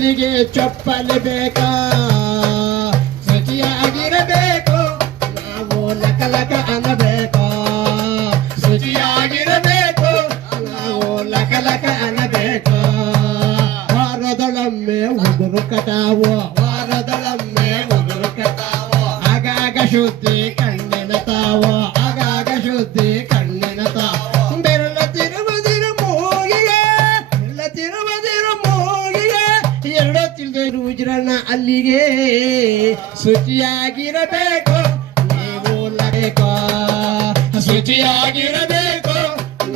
ಕಾಲಿಗೆ ಚಪ್ಪಲಿ ಬೇಕಾ ಶುಚಿಯಾಗಿರಬೇಕು ನಾವು ಲಕ ಲಕ ಅನ್ನಬೇಕು ಶುಚಿಯಾಗಿರಬೇಕು ನಾವು ಲಕ ಲಕ ಅನ್ನಬೇಕು ವಾರದೊಳೊಮ್ಮೆ ಉಗುರು ಕಟಾವು ವಾರದೊಳೊಮ್ಮೆ ಉಗುರು ಕಟಾವು ಆಗಾಗ ಶುದ್ಧಿ ಕಣ್ಣಿನ ತಾವು ಆಗಾಗ ಶುದ್ಧಿ ಕಣ್ಣಿನ ತಾವು ಬೆರಳ ತಿರುವುದಿರು ಮೂಗಿಗೆ ಬೆರಳ ತಿರುವುದಿರು ಮೂಗಿಗೆ ಎರಡೋ ತಿಳಿದು ಉಜ್ರಣ್ಣ ಅಲ್ಲಿಗೆ ಶುಚಿಯಾಗಿರಬೇಕು ನೀವು ಲಬೇಕು ಶುಚಿಯಾಗಿರಬೇಕು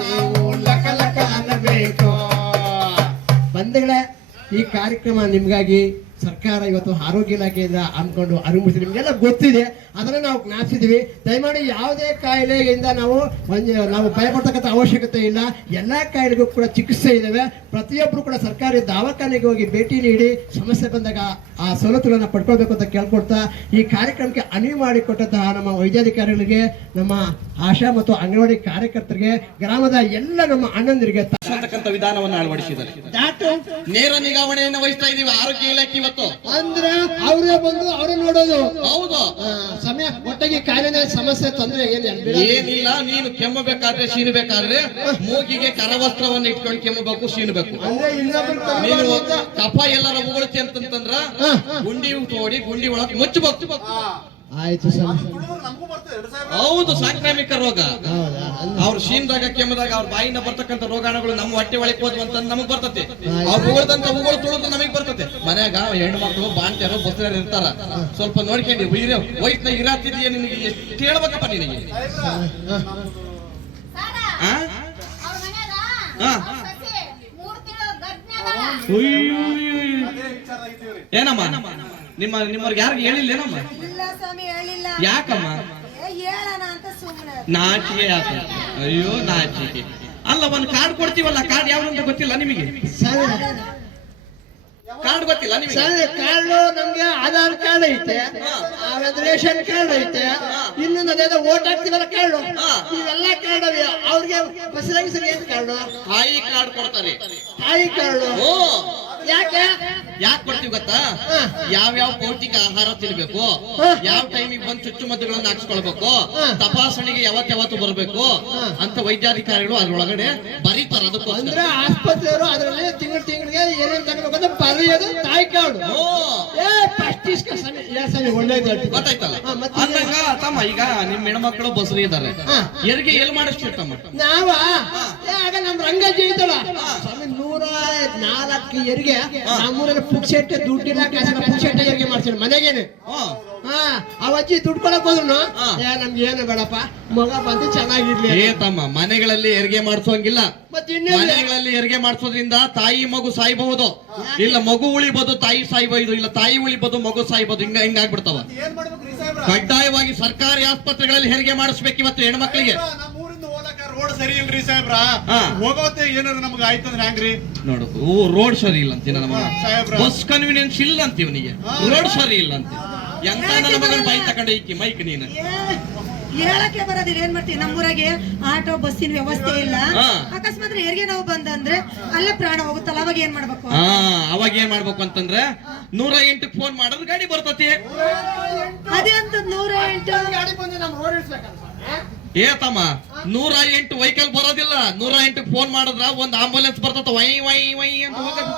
ನಾವು ಲಕ ಲಕ ಅನ್ನಬೇಕು. ಬಂಧುಗಳೇ, ಈ ಕಾರ್ಯಕ್ರಮ ನಿಮ್ಗಾಗಿ ಸರ್ಕಾರ ಇವತ್ತು ಆರೋಗ್ಯ ಇಲಾಖೆಯಿಂದ ಹಮ್ಮಿಕೊಂಡು ಆರಂಭಿಸಿ ನಿಮಗೆಲ್ಲ ಗೊತ್ತಿದೆ, ಅದನ್ನು ನಾವು ಜ್ಞಾಪಿಸಿದ್ದೀವಿ. ದಯಮಾಡಿ ಯಾವುದೇ ಕಾಯಿಲೆಯಿಂದ ನಾವು ಭಯಪಡ್ತಕ್ಕಂಥ ಅವಶ್ಯಕತೆ ಇಲ್ಲ. ಎಲ್ಲ ಕಾಯಿಲೆಗೂ ಕೂಡ ಚಿಕಿತ್ಸೆ ಇದ್ದಾವೆ. ಪ್ರತಿಯೊಬ್ಬರು ಕೂಡ ಸರ್ಕಾರಿ ದವಾಖಾನೆಗೆ ಹೋಗಿ ಭೇಟಿ ನೀಡಿ ಸಮಸ್ಯೆ ಬಂದಾಗ ಆ ಸವಲತ್ತುಗಳನ್ನು ಪಡ್ಕೊಳ್ಬೇಕು ಅಂತ ಕೇಳ್ಕೊಡ್ತಾ ಈ ಕಾರ್ಯಕ್ರಮಕ್ಕೆ ಅನುವು ಮಾಡಿಕೊಟ್ಟಂತಹ ನಮ್ಮ ವೈದ್ಯಾಧಿಕಾರಿಗಳಿಗೆ, ನಮ್ಮ ಆಶಾ ಮತ್ತು ಅಂಗನವಾಡಿ ಕಾರ್ಯಕರ್ತರಿಗೆ, ಗ್ರಾಮದ ಎಲ್ಲ ನಮ್ಮ ಅಣ್ಣಂದಿರಿಗೆ ವಿಧಾನವನ್ನು ಅಳವಡಿಸಿದ್ದಾರೆ. ನೇರ ನಿಗಾವಣೆಯನ್ನು ವಹಿಸ್ತಾ ಇದೀವಿ ಆರೋಗ್ಯ ಇಲಾಖೆ ಇವತ್ತು. ಅಂದ್ರೆ ಅವರೇ ಬಂದು ಅವರೇ ನೋಡೋದು. ಹೌದು, ಸಮಯ ಒಟ್ಟಿಗೆ ಕಾಯಿಲೆ ಸಮಸ್ಯೆ ತೊಂದರೆ ಏನಿಲ್ಲ. ನೀನು ಕೆಮ್ಮಬೇಕಾದ್ರೆ ಸೀನಬೇಕಾದ್ರೆ ಮೂಗಿಗೆ ಕರವಸ್ತ್ರವನ್ನು ಇಟ್ಕೊಂಡು ಕೆಮ್ಮಬೇಕು, ಸೀನಬೇಕು. ನೀನು ಕಫ ಎಲ್ಲರ ಉಗುಳುತ್ತೆ ಅಂತಂದ್ರ ಗುಂಡಿ ತೋಡಿ ಗುಂಡಿ ಒಳಗೆ ಮುಚ್ಚಬೇಕು. ಆಯ್ತು ಸರ್. ಹೌದು, ಸಾಂಕ್ರಾಮಿಕ ರೋಗ. ಅವ್ರ ಶೀನದಾಗ ಕೆಮ್ಮದಾಗ ಅವ್ರ ಬಾಯಿನ ಬರ್ತಕ್ಕಂಥ ರೋಗಾಣುಗಳು ನಮ್ಮ ಹೊಟ್ಟೆ ಒಳಗೆ ಹೋದ್ವು ಅಂತ ನಮಗ್ ಬರ್ತದೆ. ಅವ್ರು ಉಗುಳ್ದಂತ ಉಗುಳು ತುಳಿದು ನಮಗ್ ಬರ್ತದೆ. ಮನ್ಯಾಗ ಹೆಣ್ಣು ಮಕ್ಕಳು ಬಾಣ್ತಿಯರು ಬಸ್ತಿಯರು ಇರ್ತಾರ, ಸ್ವಲ್ಪ ನೋಡ್ಕೊಂಡು ವಯಸ್ಸಿನಾಗ ಇರಾತಿದೀಯ, ನಿನಗೆ ಎಷ್ಟು ಹೇಳ್ಬೇಕಪ್ಪ ನಿನಗೆ? ಏನಮ್ಮ ನಿಮ್ಮವ್ರಿಗೆ ಯಾರಿಗೆ ಹೇಳಿಲ್ಲೇನಮ್ಮ? ಯಾಕಮ್ಮ? ನಾಚಿಕೆ ಯಾಕ? ಅಯ್ಯೋ ನಾಚಿಕೆ ಅಲ್ಲ. ಒಂದು ಕಾರ್ಡ್ ಕೊಡ್ತೀವಲ್ಲ, ಕಾರ್ಡ್ ಯಾವ್ದು ಅಂತ ಗೊತ್ತಿಲ್ಲ ನಿಮಗೆ? ಕಾರ್ಡ್ ಗೊತ್ತಿಲ್ಲ ನಿಮಗೆ? ಕಾರ್ಡ್ ನಮ್ಗೆ ಆಧಾರ್ ಕಾರ್ಡ್ ಐತೆ, ರೇಷನ್ ಕಾರ್ಡ್ ಐತೆ, ಇನ್ನೊಂದು ಅದೇನೋ ವೋಟ್ ಹಾಕ್ತಿವಲ್ಲ ಕಾರ್ಡ್, ಇವೆಲ್ಲ ಕಾರ್ಡ್ ಅವ್ರಿಗೆ ಬಸರಾಗಿ ಏನ್ ಕಾರ್ಡ್? ತಾಯಿ ಕಾರ್ಡ್ ಕೊಡ್ತಾರೆ. ತಾಯಿ ಕಾರ್ಡ್ ಯಾಕೆ ಕೊಡ್ತೀವಿ ಗೊತ್ತಾ? ಯಾವ್ಯಾವ ಪೌಷ್ಟಿಕ ಆಹಾರ ತಿನ್ಬೇಕು, ಯಾವ ಟೈಮಿಗೆ ಬಂದು ಚುಚ್ಚುಮದ್ದುಗಳನ್ನ ಹಾಕ್ಸ್ಕೊಳ್ಬೇಕು, ತಪಾಸಣೆಗೆ ಯಾವತ್ತು ಬರ್ಬೇಕು ಅಂತ ವೈದ್ಯಾಧಿಕಾರಿಗಳು ಅದ್ರೊಳಗಡೆ ಬರೀತಾರ. ಅದಕ್ಕೋಸ್ಕರ ಆಸ್ಪತ್ರೆಯವರು ಅದರಲ್ಲಿ ತಿಂಗಳಿಗೆ ಏನೇನು ತಗೋಬೇಕು ಅಂತ ಬರೆಯೋದು ತಾಯಿ ಕಾರ್ಡ್. ಗೊತ್ತಾಯ್ತಲ್ಲ? ಅಂದಾಗ ತಮ್ಮ, ಈಗ ನಿಮ್ ಹೆಣ್ಮಕ್ಳು ಬಸರಿ ಇದ್ದಾರೆ, ಹೆರಿಗೆ ಎಲ್ಲಿ ಮಾಡಿಸ್ತಿರ್ತಮ್ಮ? ನಾವ ನಮ್ ರಂಗಜ್ಜಿ ಐತಲ್ಲ, 104 ಹೆರಿಗೆ ನಮ್ಮೂರಲ್ಲಿ ಪುಕ್ಷೆಟ್ಟೆ ದುಡ್ಡಿಲ್ಲ, ಪುಕ್ಷೆಟ್ಟೆ ಹೆರಿಗೆ ಮಾಡ್ತಾರೆ ಮನೆಗೇನೆ. ಅವಜ್ಜಿ ದುಡ್ಡು ಕೊಡಕ್ ಹೋದ್ರು ನಮ್ಗೆ ಏನು ಬೇಡಪ್ಪ, ಮಗ ಬಂದು ಚೆನ್ನಾಗಿರ್ಲಿ. ತಮ್ಮ, ಮನೆಗಳಲ್ಲಿ ಹೆರಿಗೆ ಮಾಡಿಸೋಂಗಿಲ್ಲ. ಮನೆಗಳಲ್ಲಿ ಹೆರಿಗೆ ಮಾಡಿಸೋದ್ರಿಂದ ತಾಯಿ ಮಗು ಸಾಯ್ಬಹುದು, ಇಲ್ಲ ಮಗು ಉಳಿಬಹುದು ತಾಯಿ ಸಾಯ್ಬಹುದು, ಇಲ್ಲ ತಾಯಿ ಉಳಿಬಹುದು ಮಗು ಸಾಯ್ಬಹುದು. ಹಿಂಗಾಗ್ಬಿಡ್ತಾವ. ಕಡ್ಡಾಯವಾಗಿ ಸರ್ಕಾರಿ ಆಸ್ಪತ್ರೆಗಳಲ್ಲಿ ಹೆರಿಗೆ ಮಾಡಿಸ್ಬೇಕು ಇವತ್ತು ಹೆಣ್ಮಕ್ಳಿಗೆ. ರೋಡ್ ಸರಿ ಇಲ್ರಿ ಸಾಹೇಬ್ರ, ಹೋಗೋತೆ ಏನಾರ ನಮ್ಗೆ ಆಯ್ತು ಅಂದ್ರೆ ಹ್ಯಾಂಗ್ರಿ? ನೋಡು, ರೋಡ್ ಸರಿ ಇಲ್ಲ ಅಂತೀನ, ಬಸ್ ಕನ್ವೀನಿಯನ್ಸ್ ಇಲ್ಲ ಅಂತ ಇವನಿಗೆ, ರೋಡ್ ಸರಿ ಇಲ್ಲ ಅಂತ. ಎಂತ ನನ್ನ ಮಗನ ಬಾಯಿ ತಗೊಂಡ ಈಕಿ ಮೈಕ್ ನೀನು ಹೇಳಕ್ಕೆ ಬರೋದಿಲ್ಲ. ಏನ್ ಮಾಡ್ತೀವಿ, ನಮ್ಮೂರಾಗೆ ಆಟೋ ಬಸ್ಸಿನ ವ್ಯವಸ್ಥೆ ಇಲ್ಲ. ಅಕಸ್ಮಾತ್ ಹೆರಿಗೆ ನೋವು ಬಂದಂದ್ರೆ ಅಲ್ಲ ಪ್ರಾಣ ಹೋಗುತ್ತಲ್ಲ, ಅವಾಗ ಏನ್ ಮಾಡ್ಬೇಕು? ಅವಾಗ ಏನ್ ಮಾಡ್ಬೇಕು ಅಂತಂದ್ರೆ 108 ಫೋನ್ ಮಾಡಿದ್ರೆ ಗಾಡಿ ಬರ್ತತಿ. ಅದೇ ಅಂತ 108 ಗಾಡಿ ಬಂದು ನಮ್ ರೋಡ್ ಇಡ್ಸ್ಬೇಕಂತ. ತಮ್ಮ, 108 ವೆಹಿಕಲ್ ಬರೋದಿಲ್ಲ. 108 ಫೋನ್ ಮಾಡಿದ್ರ ಒಂದ್ ಆಂಬುಲೆನ್ಸ್ ಬರ್ತದ, ವೈ ವೈ ವೈ ಅಂತ ಹೋಗೋದು.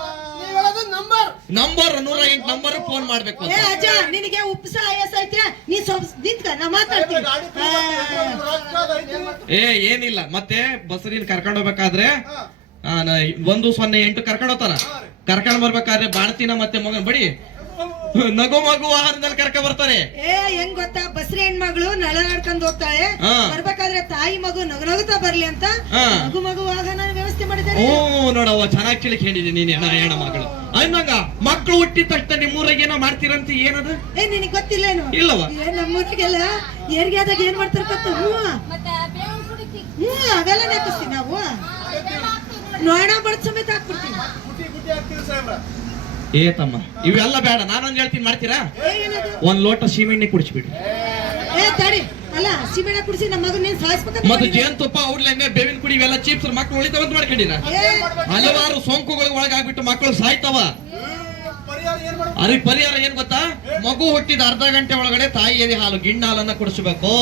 ನಂಬರ್ 108 ನಂಬರ್ ಫೋನ್ ಮಾಡ್ಬೇಕು. ಅಜ್ಜ, ನಿನಗೆ ಉಪ್ಸ ಆಯಾಸ ಐತೆ, ನೀ ನಿಂತ್ಕ, ನಾ ಮಾತಾಡ್ತೀನಿ. ಏನಿಲ್ಲ. ಮತ್ತೆ ಬಸರಿನ ಕರ್ಕೊಂಡ್ ಹೋಗ್ಬೇಕಾದ್ರೆ 108 ಕರ್ಕೊಂಡ್ ಹೋಗ್ತಾರ. ಕರ್ಕೊಂಡ್ ಬರ್ಬೇಕಾದ್ರೆ ಬಾಣ್ತಿನ ಮತ್ತೆ ಮಗನ್ ಬಡಿ ನಗು ಮಗು ವಾಹನದಲ್ಲಿ ಕರ್ಕ ಬರ್ತಾರೆ. ಹೆಂಗ್ ಗೊತ್ತಾ, ಬಸ್ರಿ ಹೆಣ್ಮಗಳು ನಳನಾಡ್ಕೊಂಡ್ ಹೋಗ್ತಾಳೆ, ಬರ್ಬೇಕಾದ್ರೆ ತಾಯಿ ಮಗು ನಗುತ್ತಾ ಬರ್ಲಿ ಅಂತ ನಗು ಮಗು ವಾಹನ ವ್ಯವಸ್ಥೆ ಮಾಡಿದ್ದಾರೆ. ನೋಡವ್ವ, ಚೆನ್ನಾಗಿ ಕೇಳಿ ಹೇಳಿದೆ ನೀನ್ ಹೆಣ್ಣ ಮಗಳು. ಅಂದಾಗ ಮಕ್ಕಳು ಹುಟ್ಟಿದ ತಕ್ಷಣ ನಿಮ್ಮೂರಾಗ ಏನೋ ಮಾಡ್ತೀರಂತ, ಏನದು? ನಿನಗ್ ಗೊತ್ತಿಲ್ಲೇನು? ಇಲ್ಲವ, ನಮ್ಮೂರಿಗೆಲ್ಲ ಹೆರಿಗೆ ಆದಾಗ ಏನ್ ಮಾಡ್ತಾರ ಗೊತ್ತ? ಅವೆಲ್ಲ ನೆಪಿಸ್ತೀವಿ ನಾವು. ನೋಣ ಬಡ್ ಸಮೇತ ಹಾಕ್ಬಿಡ್ತೀವಿ. ತಮ್ಮ, ಇವೆಲ್ಲ ಬೇಡ, ನಾನೊಂದ್ ಹೇಳ್ತೀನಿ, ಮಾಡ್ತೀರಾ? 1 ಲೋಟ ಸೀಮೆಣ್ಣೆ ಕುಡಿಸ್ಬಿಡ್ರಿ. ತಡಿ, ಅಲ್ಲ ಸೀಮೆಣ್ಣೆ ಕುಡಿಸಿ ನಮ್ಮ ಮಗನ ಸಾಯಿಸ್ಬೇಕು. ಮತ್ತೆ ಜೇನುತುಪ್ಪ, ಔಡ್ಲೆಣ್ಣೆ, ಬೇವಿನ ಕುಡಿ ಇವೆಲ್ಲ ಚಿಪ್ಸ್ ಮಕ್ಕಳು ಉಳಿತಾವಂತ ಮಾಡ್ಕೊಂಡಿರ. ಹಲವಾರು ಸೋಂಕುಗಳು ಒಳಗಾಗ್ಬಿಟ್ಟು ಮಕ್ಕಳು ಸಾಯ್ತಾವ. ಅದಕ್ಕೆ ಪರಿಹಾರ ಏನ್ ಗೊತ್ತಾ? ಮಗು ಹುಟ್ಟಿದ ಅರ್ಧ ಗಂಟೆ ಒಳಗಡೆ ತಾಯಿ ಎದೆ ಹಾಲು ಗಿಣ್ಣ ಹಾಲನ್ನ ಕುಡಿಸ್ಬೇಕು.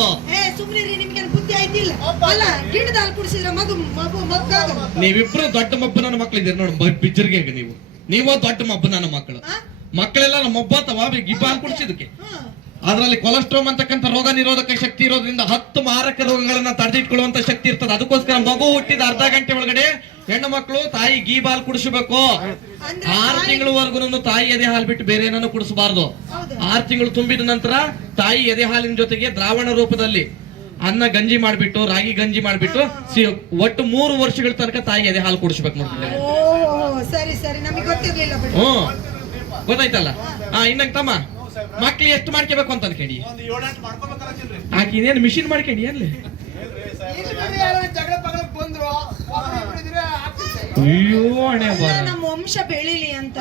ಸುಮ್ನಿರಿ, ನಿಮ್ಗೆ ಬುದ್ಧಿ ಆಯ್ತಿಲ್ಲ ಅಲ್ಲ? ಗಿಣ್ಣದ ಹಾಲು ಕುಡಿಸಿದ್ರೆ ಮಗು ಮಗು ಮಗ್ಗಾಗಲ್ಲ. ನೀವಿಬ್ರು ದೊಡ್ಡ ಮಬ್ಬ ನನ್ನ ಮಕ್ಳಿದ್ದೀರಿ ನೋಡಿ, ಬಿಜ್ಜರ್ಗೆ ನೀವು ದೊಡ್ಡ ಮಬ್ಬ ನನ್ನ ಮಕ್ಕಳು. ಮಕ್ಕಳೆಲ್ಲ ನಮ್ಮ ಒಬ್ಬ ಗಿಬ್ಬ ಹಾಲು ಕುಡಿಸಿದಕ್ಕೆ ಅದರಲ್ಲಿ ಕೊಲೆಸ್ಟ್ರಾಲ್ ಅಂತಕ್ಕಂಥ ರೋಗ ನಿರೋಧಕ ಶಕ್ತಿ ಇರೋದ್ರಿಂದ 10 ಮಾರಕ ರೋಗಗಳನ್ನ ತಡೆದಿಟ್ಕೊಳ್ಳುವಂತ ಶಕ್ತಿ ಇರ್ತದೆ. ಅದಕ್ಕೋಸ್ಕರ ಮಗು ಹುಟ್ಟಿದ ಅರ್ಧ ಗಂಟೆ ಒಳಗಡೆ ಹೆಣ್ಣು ಮಕ್ಕಳು ತಾಯಿ ಗೀ ಹಾಲು ಕುಡಿಸಬೇಕು. 6 ತಿಂಗಳವರೆಗೂ ತಾಯಿ ಎದೆ ಹಾಲು ಬಿಟ್ಟು ಬೇರೆ ಏನನ್ನು ಕುಡಿಸಬಾರ್ದು. 6 ತಿಂಗಳು ತುಂಬಿದ ನಂತರ ತಾಯಿ ಎದೆ ಹಾಲಿನ ಜೊತೆಗೆ ದ್ರಾವಣ ರೂಪದಲ್ಲಿ ಅನ್ನ ಗಂಜಿ ಮಾಡ್ಬಿಟ್ಟು, ರಾಗಿ ಗಂಜಿ ಮಾಡ್ಬಿಟ್ಟು ಒಟ್ಟು 3 ವರ್ಷಗಳ ತನಕ ತಾಯಿ ಎದೆ ಹಾಲು ಕುಡಿಸ್ಬೇಕು ನೋಡ್ತೀನಿ. ಸರಿ ಸರಿ, ನಮಗೆ ಗೊತ್ತಿರ್ಲಿಲ್ಲ. ಗೊತ್ತಾಯ್ತಲ್ಲ? ಇನ್ನಂಗ್ ತಮ್ಮ ಮಕ್ಳು ಎಷ್ಟು ಮಾಡ್ಕೋಬೇಕು ಅಂತ ಅನ್ಕೇಳಿ ಆಕಿ ಇನ್ನೇನು ಮಿಷಿನ್ ಮಾಡ್ಕೇಳಿ ಅಲ್ಲಿ. ಅಯ್ಯೋ ಹಣೆ ನಮ್ಮ ವಂಶ ಬೆಳಿಲಿ ಅಂತ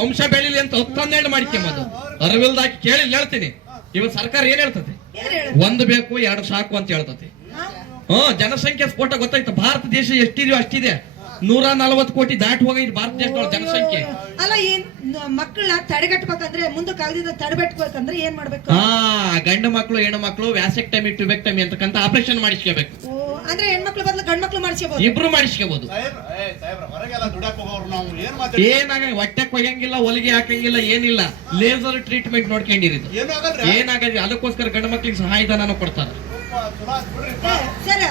ವಂಶ ಬೆಳಿಲಿ ಅಂತ 10-12 ಮಾಡ್ಕೊಂಬದು ಅರಿವಿಲ್ದಾಕಿ ಕೇಳಿ ಹೇಳ್ತೀನಿ. ಇವತ್ತು ಸರ್ಕಾರ ಏನ್ ಹೇಳ್ತದೆ? 1 ಬೇಕು 2 ಸಾಕು ಅಂತ ಹೇಳ್ತದೆ. ಜನಸಂಖ್ಯೆ ಸ್ಫೋಟ ಗೊತ್ತಾಯ್ತು. ಭಾರತ ದೇಶ ಎಷ್ಟಿದೆಯೋ ಅಷ್ಟಿದೆ. 140 ಕೋಟಿ ದಾಟಿ ಹೋಗೈತಿ ಭಾರತ ದೇಶದೊಳಗೆ ಜನಸಂಖ್ಯೆ. ಅಲ್ಲ, ಏನ್ ಮಕ್ಕಳನ್ನ ತಡೆಗಟ್ಟಬೇಕಂದ್ರೆ, ಮುಂದಕ್ಕೆ ಆಗದಿದ್ದ ತಡೆಗಟ್ಟಬೇಕಂದ್ರೆ ಏನ್ ಮಾಡ್ಬೇಕು? ಗಂಡು ಮಕ್ಕಳು ಹೆಣ್ಣು ಮಕ್ಕಳು ವ್ಯಾಸೆಕ್ಟಮಿ ಟ್ಯೂಬೆಕ್ಟಮಿ ಅಂತಕ್ಕಂಥ ಆಪರೇಷನ್ ಮಾಡಿಸ್ಕೋಬೇಕು. ಅಂದ್ರೆ ಹೆಣ್ಮಕ್ಳು ಬದಲು ಗಂಡು ಮಕ್ಳು ಮಾಡಿಸ್ಕೋಬಹುದು, ಇಬ್ರು ಮಾಡಿಸ್ಕೋಬಹುದು. ಏನಾಗ ಹೊಟ್ಟೆ ಕೊಯ್ಯಂಗಿಲ್ಲ, ಹೊಲಿಗೆ ಹಾಕಂಗಿಲ್ಲ, ಏನಿಲ್ಲ. ಲೇಸರ್ ಟ್ರೀಟ್ಮೆಂಟ್ ನೋಡ್ಕೊಂಡಿರಿದು ಏನಾಗಲಿ. ಅದಕ್ಕೋಸ್ಕರ ಗಂಡು ಮಕ್ಳಿಗೆ ಸಹಾಯಧನ ಕೊಡ್ತಾರೆ. ಸರ,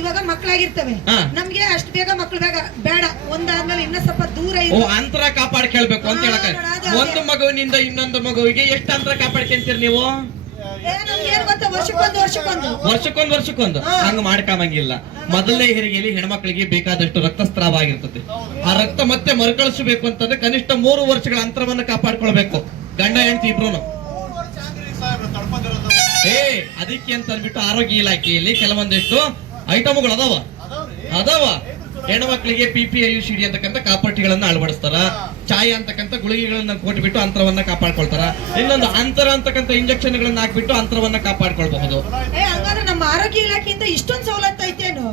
ಇವಾಗ ಮಕ್ಕಳಾಗಿರ್ತವೆ, ನಮ್ಗೆ ಅಷ್ಟು ಬೇಗ ಮಕ್ಳು ಬೇಡ, ಒಂದಾದ್ಮೇಲೆ ಇನ್ನ ಸ್ವಲ್ಪ ದೂರ ಅಂತರ ಕಾಪಾಡ್ಕೊಳ್ಬೇಕು ಅಂತ ಹೇಳಕ. ಒಂದು ಮಗುವಿನಿಂದ ಇನ್ನೊಂದು ಮಗುವಿಗೆ ಎಷ್ಟು ಅಂತರ ಕಾಪಾಡ್ಕೊಂತೀರಿ ನೀವು? ವರ್ಷಕ್ಕೊಂದು ಹಂಗ ಮಾಡ್ಕೊಂಬಂಗಿಲ್ಲ. ಮೊದಲನೇ ಹೆರಿಗೆಯಲ್ಲಿ ಹೆಣ್ಮಕ್ಳಿಗೆ ಬೇಕಾದಷ್ಟು ರಕ್ತಸ್ರಾವ ಆಗಿರ್ತದೆ. ಆ ರಕ್ತ ಮತ್ತೆ ಮರುಕಳಿಸಬೇಕು ಅಂತಂದ್ರೆ ಕನಿಷ್ಠ 3 ವರ್ಷಗಳ ಅಂತರವನ್ನು ಕಾಪಾಡ್ಕೊಳ್ಬೇಕು ಗಂಡ ಹೆಂಡತಿ ಇಬ್ರು. ಅದಕ್ಕೆ ಅಂತ ಅಂದ್ಬಿಟ್ಟು ಆರೋಗ್ಯ ಇಲಾಖೆಯಲ್ಲಿ ಕೆಲವೊಂದಿಷ್ಟು ಐಟಮ್ಗಳು ಅದಾವ. ಹೆಣ್ಣು ಮಕ್ಕಳಿಗೆ PPIUCD ಅಂತಕ್ಕಂಥ ಕಾಪಟ್ಟಿಗಳನ್ನ ಅಳವಡಿಸ್ತಾರ. ಚಾಯ ಅಂತಕ್ಕಂಥ ಗುಳಿಗೆಗಳನ್ನ ಕೊಟ್ಬಿಟ್ಟು ಅಂತರವನ್ನ ಕಾಪಾಡ್ಕೊಳ್ತಾರ. ಇನ್ನೊಂದು ಅಂತರ ಅಂತಕ್ಕಂಥ ಇಂಜೆಕ್ಷನ್ ಗಳನ್ನ ಹಾಕ್ಬಿಟ್ಟು ಅಂತರವನ್ನ ಕಾಪಾಡ್ಕೊಳ್ಬಹುದು. ನಮ್ಮ ಆರೋಗ್ಯ ಇಲಾಖೆಯಿಂದ ಇಷ್ಟೊಂದು ಸವಲತ್ತು ಐತೇನು?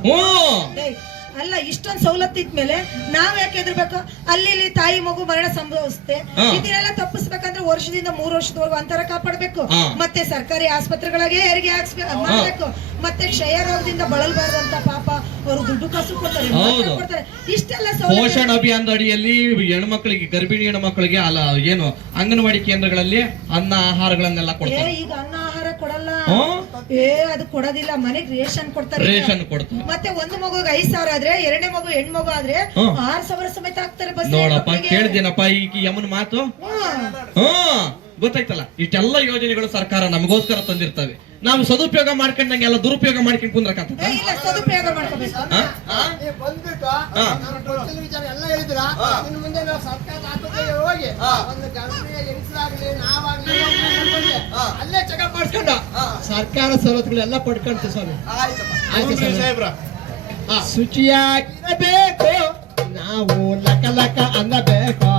ಅಲ್ಲ, ಇಷ್ಟೊಂದು ಸವಲತ್ತು ಇದ್ಮೇಲೆ ನಾವ್ ಯಾಕೆ ಎದುರ್ಬೇಕು? ಅಲ್ಲಿ ತಾಯಿ ಮಗು ಮರಣ ಸಂಭವಿಸುತ್ತೆ. ಇದನ್ನೆಲ್ಲ ತಪ್ಪಿಸ್ಬೇಕಂದ್ರೆ ವರ್ಷದಿಂದ 3 ವರ್ಷದವರೆಗೂ ಅಂತರ ಕಾಪಾಡ್ಬೇಕು. ಮತ್ತೆ ಸರ್ಕಾರಿ ಆಸ್ಪತ್ರೆಗಳಿಗೆ ಹೆರಿಗೆ ಮಾಡ್ಬೇಕು. ಮತ್ತೆ ಕ್ಷಯ ರೋಗದಿಂದ ಬಳಲಬಾರ್ದಂತ ಪಾಪ ಅವರು ದುಡ್ಡು ಕಾಸು ಕೊಡ್ತಾರೆ. ಇಷ್ಟೆಲ್ಲ ಪೋಷಣ ಅಭಿಯಾನದ ಅಡಿಯಲ್ಲಿ ಹೆಣ್ಮಕ್ಳಿಗೆ, ಗರ್ಭಿಣಿ ಹೆಣ್ಮಕ್ಳಿಗೆ ಅಲ್ಲ ಏನು ಅಂಗನವಾಡಿ ಕೇಂದ್ರಗಳಲ್ಲಿ ಅನ್ನ ಆಹಾರಗಳನ್ನೆಲ್ಲ ಕೊಡ್ತಾರೆ. ಈಗ ಅನ್ನ ಆಹಾರ ಕೊಡಲ್ಲ, ಅದು ಕೊಡೋದಿಲ್ಲ. ಮನೆಗೆ ರೇಷನ್ ಕೊಡ್ತಾರೆ. ಮತ್ತೆ ಒಂದು ಮಗುಗೆ 5,000 ಆದ್ರೆ, ಎರಡನೇ ಮಗು ಹೆಣ್ಮಗು ಆದ್ರೆ 6,000 ಸಮೇತ ಆಗ್ತಾರೆ. ನೋಡಪ್ಪ, ಕೇಳಿದೇನಪ್ಪ ಈಗ ಯಮನ್ ಮಾತು. ಗೊತ್ತಾಯ್ತಲ್ಲ? ಇಷ್ಟೆಲ್ಲ ಯೋಜನೆಗಳು ಸರ್ಕಾರ ನಮಗೋಸ್ಕರ ತಂದಿರ್ತವೆ. ನಾವು ಸದುಪಯೋಗ ಮಾಡ್ಕೊಂಡಂಗೆಲ್ಲ ದುರುಪಯೋಗ ಮಾಡ್ಕೊಂಡು ಕುಂದ್ರಕ್ಕಾಗ್ತದೆ. ಸದುಪಯೋಗ ಮಾಡ್ಕೋಬೇಕು. ಸರ್ಕಾರ ಸವಲತ್ತುಗಳೆಲ್ಲ ಪಡ್ಕೊಂತ ಸ್ವಾಮಿ. ಶುಚಿಯಾಗಿರಬೇಕು, ನಾವು ಲಕ ಲಕ ಅನ್ನಬೇಕು.